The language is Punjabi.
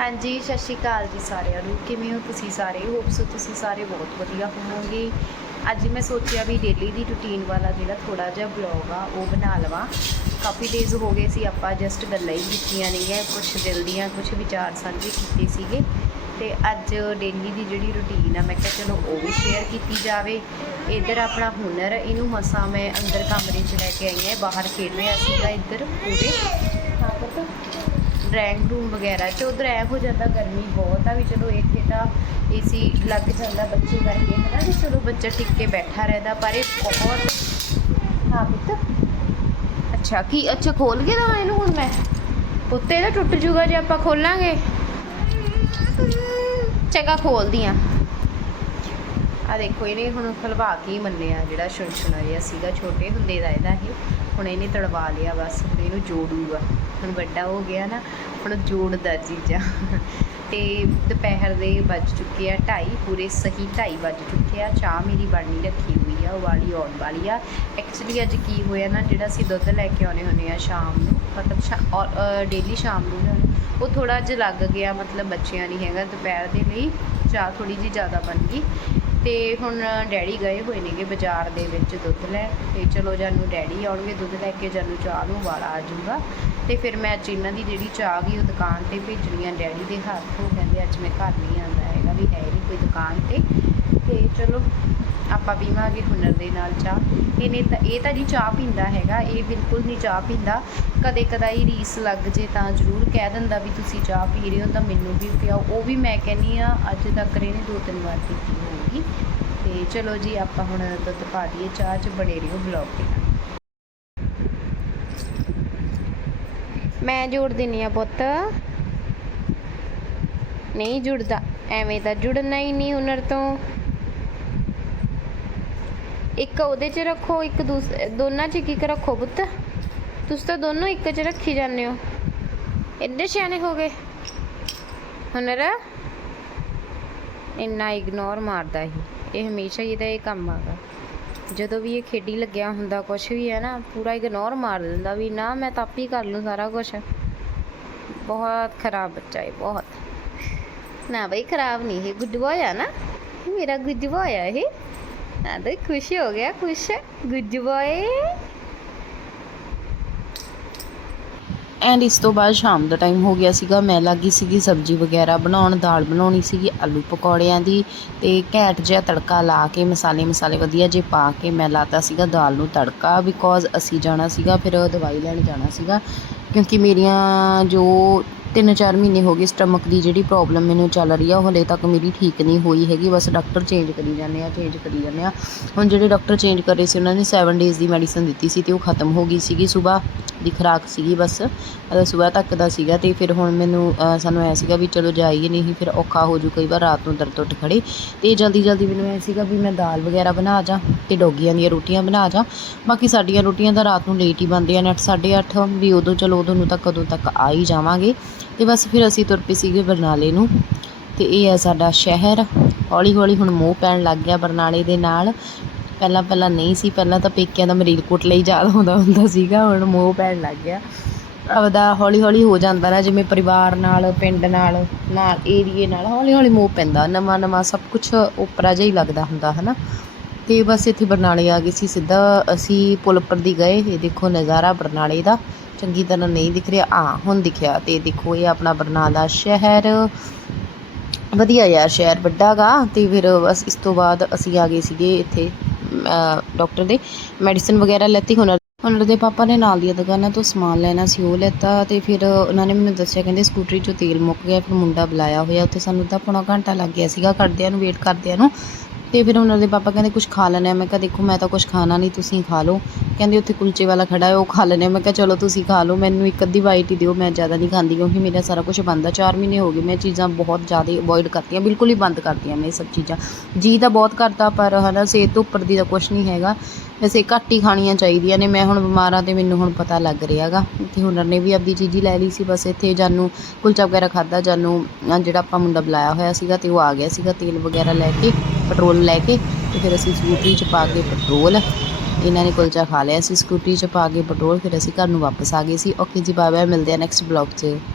ਹਾਂਜੀ, ਸਤਿ ਸ਼੍ਰੀ ਅਕਾਲ ਜੀ ਸਾਰਿਆਂ ਨੂੰ। ਕਿਵੇਂ ਹੋ ਤੁਸੀਂ ਸਾਰੇ? ਹੋਪਸ ਤੁਸੀਂ ਸਾਰੇ ਬਹੁਤ ਵਧੀਆ ਹੋਵੋਗੇ। ਅੱਜ ਮੈਂ ਸੋਚਿਆ ਵੀ ਡੇਲੀ ਦੀ ਰੁਟੀਨ ਵਾਲਾ ਜਿਹੜਾ ਥੋੜਾ ਜਿਹਾ ਬਲੌਗ ਆ, ਉਹ ਬਣਾ ਲਵਾਂ। ਕਾਫੀ ਡੇਜ਼ ਹੋ ਗਏ ਸੀ, ਆਪਾਂ ਜਸਟ ਗੱਲਾਂ ਹੀ ਕੀਤੀਆਂ ਨਹੀਂ ਹੈ ਕੁਝ ਦਿਲ ਦੀਆਂ ਕੁਝ ਵਿਚਾਰ ਸਾਂਝੇ ਕੀਤੇ ਸੀਗੇ। ਤੇ ਅੱਜ ਡੇਲੀ ਦੀ ਜਿਹੜੀ ਰੁਟੀਨ ਆ, ਮੈਂ ਕਿਹਾ ਚਲੋ ਉਹ ਵੀ ਸ਼ੇਅਰ ਕੀਤੀ ਜਾਵੇ। ਇੱਧਰ ਆਪਣਾ ਹੁਨਰ, ਇਹਨੂੰ ਮਸਾਂ ਮੈਂ ਅੰਦਰ ਕਮਰੇ 'ਚ ਲੈ ਕੇ ਆਈ ਹਾਂ, ਬਾਹਰ ਖੇਡ ਰਿਹਾ ਸੀਗਾ ਇੱਧਰ, ਪੂਰੇ। ਡਰਾਇੰਗ ਰੂਮ ਵਗੈਰਾ ਚ ਉਧਰ ਐ ਹੋ ਜਾਂਦਾ ਗਰਮੀ ਬਹੁਤ ਆ ਵੀ ਚਲੋ ਇੱਥੇ ਤਾਂ ਏਸੀ ਲੱਗ ਜਾਂਦਾ ਬੱਚੇ ਕਰਕੇ ਹੈ ਨਾ ਵੀ ਚਲੋ ਬੱਚਾ ਟਿਕ ਕੇ ਬੈਠਾ ਰਹਿੰਦਾ, ਪਰ ਇਹ ਬਹੁਤ ਹਾਂ ਪੁੱਤ। ਅੱਛਾ, ਕੀ, ਅੱਛਾ, ਖੋਲ ਕੇ ਦਵਾਂ ਇਹਨੂੰ ਹੁਣ ਮੈਂ। ਉੱਤੇ ਇਹਦਾ ਟੁੱਟ ਜੂਗਾ ਜੇ ਆਪਾਂ ਖੋਲਾਂਗੇ। ਚੰਗਾ, ਖੋਲਦੀ ਆ। ਆ ਦੇਖੋ, ਇਹਨੇ ਹੁਣ ਖਲਵਾ ਕੇ ਹੀ ਮੰਨਿਆ ਜਿਹੜਾ ਛੁਣਛੁਣਾ ਜਿਹਾ ਸੀਗਾ, ਛੋਟੇ ਹੁੰਦੇ ਦਾ ਇਹਦਾ ਇਹ ਹੁਣ ਇਹਨੇ ਤੜਵਾ ਲਿਆ ਬਸ ਇਹਨੂੰ ਜੋੜੂਗਾ। ਹੁਣ ਵੱਡਾ ਹੋ ਗਿਆ ਨਾ, ਹੁਣ ਜੋੜਦਾ ਚੀਜ਼ਾਂ ਤੇ ਦੁਪਹਿਰ ਦੇ ਵੱਜ ਚੁੱਕੇ ਆ 2:30 ਪੂਰੇ ਸਹੀ 2:30 ਵੱਜ ਚੁੱਕੇ ਆ। ਚਾਹ ਮੇਰੀ ਬਣਨੀ ਰੱਖੀ ਹੋਈ ਆ ਵਾਲੀ ਆਉਣ ਵਾਲੀ ਆ। ਐਕਚੁਅਲੀ ਅੱਜ ਕੀ ਹੋਇਆ ਨਾ, ਜਿਹੜਾ ਅਸੀਂ ਦੁੱਧ ਲੈ ਕੇ ਆਉਨੇ ਹੁੰਦੇ ਆ ਸ਼ਾਮ ਨੂੰ, ਮਤਲਬ ਡੇਲੀ ਸ਼ਾਮ ਨੂੰ ਉਹ ਥੋੜਾ ਜਿਹਾ ਲੱਗ ਗਿਆ, ਮਤਲਬ ਬੱਚਿਆਂ ਨਹੀਂ ਹੈਗਾ, ਦੁਪਹਿਰ ਦੇ ਲਈ ਚਾਹ ਥੋੜੀ ਜਿਹੀ ਜ਼ਿਆਦਾ ਬਣ ਗਈ। ਤੇ ਹੁਣ ਡੈਡੀ ਗਏ ਹੋਏ ਨੇਗੇ ਬਾਜ਼ਾਰ ਦੇ ਵਿੱਚ ਦੁੱਧ ਲੈ ਤੇ ਚਲੋ ਜਾਨੂੰ ਡੈਡੀ ਆਉਣਗੇ, ਦੁੱਧ ਲੈ ਕੇ ਜਾਨੂੰ ਚਾਹ ਨੂੰ ਵਾਲਾ ਆ ਜਾਊਗਾ। ਤੇ ਫਿਰ ਮੈਂ ਅੱਜ ਇਹਨਾਂ ਦੀ ਜਿਹੜੀ ਚਾਹ ਗਈ ਉਹ ਦੁਕਾਨ ਤੇ ਭੇਜਣੀ ਆ, ਡੈਡੀ ਦੇ ਹੱਥ, ਉਹ ਕਹਿੰਦੇ ਅੱਜ ਮੈਂ ਘਰ ਨਹੀਂ ਆਉਂਦਾ ਹੈਗਾ, ਵੀ ਹੈ ਨਹੀਂ ਕੋਈ ਦੁਕਾਨ ਤੇ। ਤੇ ਚਲੋ, ਆਪਾਂ ਪੀਵਾਂਗੇ ਹੁਨਰ ਦੇ ਨਾਲ ਚਾਹ। ਇਹਨੇ ਤਾਂ, ਇਹ ਤਾਂ ਜੀ ਚਾਹ ਪੀਂਦਾ ਹੈਗਾ, ਇਹ ਬਿਲਕੁਲ ਨਹੀਂ ਚਾਹ ਪੀਂਦਾ। ਕਦੇ ਕਦਾਈ ਰੀਸ ਲੱਗ ਜੇ ਤਾਂ ਜ਼ਰੂਰ ਕਹਿ ਦਿੰਦਾ ਵੀ ਤੁਸੀਂ ਚਾਹ ਪੀ ਰਹੇ ਹੋ ਤਾਂ ਮੈਨੂੰ ਵੀ ਪਿਆਓ। ਉਹ ਵੀ ਮੈਂ ਕਹਿੰਨੀ ਆ ਅੱਜ ਤੱਕ ਇਹਨੇ ਦੋ ਤਿੰਨ ਵਾਰ ਪੀਤੀ ਹੋਊਗੀ ਤੇ ਚਲੋ ਜੀ, ਆਪਾਂ ਹੁਣ ਦੁੱਧ ਪਾ ਦਈਏ ਚਾਹ 'ਚ, ਬਣੇ ਰਹੋ ਬਲੌਗ ਦੇ ਨਾਲ। ਮੈਂ ਜੋੜ ਦਿੰਨੀ ਆ ਪੁੱਤ। ਨਹੀਂ ਜੁੜਦਾ, ਐਵੇਂ ਤਾਂ ਜੁੜਨਾ ਹੀ ਨਹੀਂ ਹੁਨਰ ਤੋਂ। ਇੱਕ ਉਹਦੇ 'ਚ ਰੱਖੋ, ਇੱਕ ਦੋਨਾਂ 'ਚ ਇੱਕ ਇੱਕ ਰੱਖੋ ਪੁੱਤ। ਤੁਸੀਂ ਤਾਂ ਦੋਨੋਂ ਇੱਕ 'ਚ ਰੱਖੀ ਜਾਂਦੇ ਹੋ। ਇੰਨੇ ਸਿਆਣੇ ਹੋ ਗਏ। ਹੁਨਰ ਇੰਨਾ ਇਗਨੋਰ ਮਾਰਦਾ ਹੀ ਇਹ ਹਮੇਸ਼ਾ ਹੀ ਇਹਦਾ ਇਹ ਕੰਮ ਆਗਾ ਜਦੋਂ ਵੀ ਇਹ ਖੇਡੀ ਲੱਗਿਆ ਹੁੰਦਾ ਕੁਝ ਵੀ ਹੈ ਨਾ, ਪੂਰਾ ਇਗਨੋਰ ਮਾਰ ਦਿੰਦਾ ਵੀ, ਨਾ, ਮੈਂ ਤਾਂ ਆਪੇ ਕਰ ਲੂੰ ਸਾਰਾ ਕੁਛ। ਬਹੁਤ ਖਰਾਬ ਬੱਚਾ ਹੈ ਬਹੁਤ। ਨਾ ਬਈ, ਖਰਾਬ ਨਹੀਂ ਹੈ ਗੁੱਡ ਬॉय ਆ ਨਾ। ਮੇਰਾ ਗੁੱਡ ਬॉय ਆ ਇਹ। ਆ ਦੇ ਖੁਸ਼ ਹੋ ਗਿਆ, ਖੁਸ਼। ਗੁੱਡ ਬॉय ਐਂਡ ਇਸ ਤੋਂ ਬਾਅਦ ਸ਼ਾਮ ਦਾ ਟਾਈਮ ਹੋ ਗਿਆ ਸੀਗਾ। ਮੈਂ ਲੱਗੀ ਸੀਗੀ ਸਬਜ਼ੀ ਵਗੈਰਾ ਬਣਾਉਣ, ਦਾਲ ਬਣਾਉਣੀ ਸੀਗੀ, ਆਲੂ ਪਕੌੜਿਆਂ ਦੀ ਤੇ ਘੈਂਟ ਜਿਹਾ ਤੜਕਾ ਲਾ ਕੇ, ਮਸਾਲੇ ਮਸਾਲੇ ਵਧੀਆ ਜੇ ਪਾ ਕੇ ਮੈਂ ਲਾਤਾ ਸੀਗਾ ਦਾਲ ਨੂੰ ਤੜਕਾ। ਬਿਕੋਜ਼ ਅਸੀਂ ਜਾਣਾ ਸੀਗਾ, ਫਿਰ ਦਵਾਈ ਲੈਣ ਜਾਣਾ ਸੀਗਾ। ਕਿਉਂਕਿ ਮੇਰੀਆਂ ਜੋ ਤਿੰਨ ਚਾਰ ਮਹੀਨੇ ਹੋ ਗਏ ਸਟਮਕ ਦੀ ਜਿਹੜੀ ਪ੍ਰੋਬਲਮ ਮੈਨੂੰ ਚੱਲ ਰਹੀ ਆ, ਉਹ ਹਲੇ ਤੱਕ ਮੇਰੀ ਠੀਕ ਨਹੀਂ ਹੋਈ ਹੈਗੀ, ਬਸ ਡਾਕਟਰ ਚੇਂਜ ਕਰੀ ਜਾਂਦੇ ਆ ਚੇਂਜ ਕਰੀ ਜਾਂਦੇ ਆ। ਹੁਣ ਜਿਹੜੇ ਡਾਕਟਰ ਚੇਂਜ ਕਰੇ ਸੀ, ਉਹਨਾਂ ਨੇ 7 ਡੇਜ਼ ਦੀ ਮੈਡੀਸਨ ਦਿੱਤੀ ਸੀ ਤੇ ਉਹ ਖਤਮ ਹੋ ਗਈ ਸੀਗੀ ਸਵੇਰ ਦੀ ਖੁਰਾਕ ਸੀਗੀ ਬਸ ਮਤਲਬ ਸਵੇਰ ਤੱਕ ਦਾ ਸੀਗਾ ਤੇ ਫਿਰ ਹੁਣ ਮੈਨੂੰ ਸਾਨੂੰ ਐ ਸੀਗਾ ਵੀ ਚਲੋ ਜਾਈਏ ਨਹੀਂ, ਫਿਰ ਔਖਾ ਹੋ ਜੂ ਕਈ ਵਾਰ ਰਾਤ ਨੂੰ ਦਰਦ ਉੱਠ ਖੜੇ। ਤੇ ਜਲਦੀ ਜਲਦੀ ਮੈਨੂੰ ਐ ਸੀਗਾ ਵੀ ਮੈਂ ਦਾਲ ਵਗੈਰਾ ਬਣਾ ਜਾ ਤੇ ਡੋਗੀਆਂ ਦੀਆਂ ਰੋਟੀਆਂ ਬਣਾ ਜਾ। ਬਾਕੀ ਸਾਡੀਆਂ ਰੋਟੀਆਂ ਤਾਂ ਰਾਤ ਨੂੰ ਲੇਟ ਹੀ ਬਣਦੀਆਂ ਨੇ 8:30 ਵੀ ਉਦੋਂ, ਚਲੋ ਉਦੋਂ ਨੂੰ ਤਾਂ ਕਦੋਂ ਤੱਕ ਆ ਹੀ ਜਾਵਾਂਗੇ। ਤੇ ਬਸ ਫਿਰ ਅਸੀਂ ਤੁਰ ਪਏ ਸੀਗੇ ਬਰਨਾਲੇ ਨੂੰ ਤੇ ਇਹ ਹੈ ਸਾਡਾ ਸ਼ਹਿਰ। ਹੌਲੀ ਹੌਲੀ ਹੁਣ ਮੋਹ ਪੈਣ ਲੱਗ ਗਿਆ ਬਰਨਾਲੇ ਦੇ ਨਾਲ। ਪਹਿਲਾਂ ਪਹਿਲਾਂ ਨਹੀਂ ਸੀ, ਪਹਿਲਾਂ ਤਾਂ ਪੇਕਿਆਂ ਦਾ ਮਰੀਲਕੋਟ ਲਈ ਯਾਦ ਆਉਂਦਾ ਹੁੰਦਾ ਸੀਗਾ, ਹੁਣ ਮੋਹ ਪੈਣ ਲੱਗ ਗਿਆ। ਆਪਦਾ ਹੌਲੀ ਹੌਲੀ ਹੋ ਜਾਂਦਾ ਨਾ, ਜਿਵੇਂ ਪਰਿਵਾਰ ਨਾਲ, ਪਿੰਡ ਨਾਲ ਨਾਲ, ਏਰੀਏ ਨਾਲ, ਹੌਲੀ ਹੌਲੀ ਮੋਹ ਪੈਂਦਾ, ਨਵਾਂ ਨਵਾਂ ਸਭ ਕੁਝ ਉਪਰਾ ਜਿਹਾ ਹੀ ਲੱਗਦਾ ਹੁੰਦਾ, ਹਨਾ। ਤੇ ਬਸ ਇੱਥੇ ਬਰਨਾਲੇ ਆ ਗਏ ਸੀ, ਸਿੱਧਾ ਅਸੀਂ ਪੁਲ ਉੱਪਰ ਦੀ ਗਏ, ਇਹ ਦੇਖੋ ਨਜ਼ਾਰਾ ਬਰਨਾਲੇ ਦਾ। ਚੰਗੀ ਤਰ੍ਹਾਂ ਨਹੀਂ ਦਿਖ ਰਿਹਾ। ਆ ਹੁਣ ਦਿਖਿਆ ਤੇ ਦੇਖੋ, ਇਹ ਆਪਣਾ ਬਰਨਾਲਾ ਸ਼ਹਿਰ। ਵਧੀਆ ਯਾਰ, ਸ਼ਹਿਰ ਵੱਡਾ ਗਾ ਤੇ ਫਿਰ ਬਸ ਇਸ ਤੋਂ ਬਾਅਦ ਅਸੀਂ ਆ ਗਏ ਸੀਗੇ ਇੱਥੇ ਡਾਕਟਰ ਦੇ ਮੈਡੀਸਨ ਵਗੈਰਾ ਲੈਤੀ। ਹੁਣ ਉਹਨਾਂ ਦੇ ਪਾਪਾ ਨੇ ਨਾਲ ਦੀਆਂ ਦੁਕਾਨਾਂ ਤੋਂ ਸਮਾਨ ਲੈਣਾ ਸੀ, ਉਹ ਲੈਤਾ ਤੇ ਫਿਰ ਉਹਨਾਂ ਨੇ ਮੈਨੂੰ ਦੱਸਿਆ, ਕਹਿੰਦੇ ਸਕੂਟਰੀ 'ਚੋਂ ਤੇਲ ਮੁੱਕ ਗਿਆ, ਫਿਰ ਮੁੰਡਾ ਬੁਲਾਇਆ ਹੋਇਆ, ਉੱਥੇ ਸਾਨੂੰ ਤਾਂ ਪੌਣਾ ਘੰਟਾ ਲੱਗ ਗਿਆ ਸੀਗਾ ਕਰਦਿਆਂ ਨੂੰ, ਵੇਟ ਕਰਦਿਆਂ ਨੂੰ। ਤੇ ਫਿਰ ਉਹਨਾਂ ਦੇ ਪਾਪਾ ਕਹਿੰਦੇ ਕੁਝ ਖਾ ਲੈਣਾ ਮੈਂ ਕਿਹਾ, ਦੇਖੋ, ਮੈਂ ਤਾਂ ਕੁਝ ਖਾਣਾ ਨਹੀਂ, ਤੁਸੀਂ ਖਾ ਲਓ। ਕਹਿੰਦੇ, ਉੱਥੇ ਕੁਲਚੇ ਵਾਲਾ ਖੜਾ ਹੈ, ਉਹ ਖਾ ਲੈਣੇ ਮੈਂ ਕਿਹਾ, ਚਲੋ, ਤੁਸੀਂ ਖਾ ਲਓ, ਮੈਨੂੰ ਇੱਕ ਅੱਧੀ ਬਾਈਟ ਹੀ ਦਿਓ, ਮੈਂ ਜ਼ਿਆਦਾ ਨਹੀਂ ਖਾਂਦੀ ਕਿਉਂਕਿ ਮੇਰਾ ਸਾਰਾ ਕੁਝ ਬੰਦ ਆ। 4 ਮਹੀਨੇ ਹੋ ਗਏ, ਮੈਂ ਚੀਜ਼ਾਂ ਬਹੁਤ ਜ਼ਿਆਦਾ ਅਵੋਇਡ ਕਰਤੀਆਂ, ਬਿਲਕੁਲ ਹੀ ਬੰਦ ਕਰਤੀਆਂ ਮੈਂ ਇਹ ਸਭ ਚੀਜ਼ਾਂ। ਜੀ ਤਾਂ ਬਹੁਤ ਕਰਦਾ, ਪਰ ਹਨਾ, ਸਿਹਤ ਤੋਂ ਉੱਪਰ ਦੀ ਤਾਂ ਕੁਝ ਨਹੀਂ ਹੈਗਾ। ਵੈਸੇ ਘੱਟ ਹੀ ਖਾਣੀਆਂ ਚਾਹੀਦੀਆਂ ਨੇ। ਮੈਂ ਹੁਣ ਬਿਮਾਰਾਂ ਆ ਤੇ ਮੈਨੂੰ ਹੁਣ ਪਤਾ ਲੱਗ ਰਿਹਾਗਾ ਇੱਥੇ ਹੁਨਰ ਨੇ ਵੀ ਆਪਦੀ ਚੀਜ਼ ਹੀ ਲੈ ਲਈ ਸੀ, ਬਸ ਇੱਥੇ ਜਾਨੂੰ ਕੁਲਚਾ ਵਗੈਰਾ ਖਾਦਾ ਜਾਨੂੰ ਜਿਹੜਾ ਆਪਾਂ ਮੁੰਡਾ ਬੁਲਾਇਆ ਹੋਇਆ ਸੀਗਾ ਤੇ ਉਹ ਆ ਗਿਆ ਸੀਗਾ, ਤੇਲ ਵਗੈਰਾ ਲੈ ਕੇ। ਪੈਟਰੋਲ ਲੈ ਕੇ ਤੇ ਫਿਰ ਅਸੀਂ ਸਕੂਟਰੀ 'ਚ ਪਾ ਕੇ ਪੈਟਰੋਲ। ਇਹਨਾਂ ਨੇ ਕੁਲਚਾ ਖਾ ਲਿਆ ਸੀ, ਸਕੂਟਰੀ 'ਚ ਪਾ ਕੇ ਪੈਟਰੋਲ, ਫਿਰ ਅਸੀਂ ਘਰ ਨੂੰ ਵਾਪਸ ਆ ਗਏ ਸੀ। ਓਕੇ ਜੀ ਬਾਏ ਬਾਏ ਮਿਲਦੇ ਆ ਨੈਕਸਟ ਬਲੌਗ 'ਚ।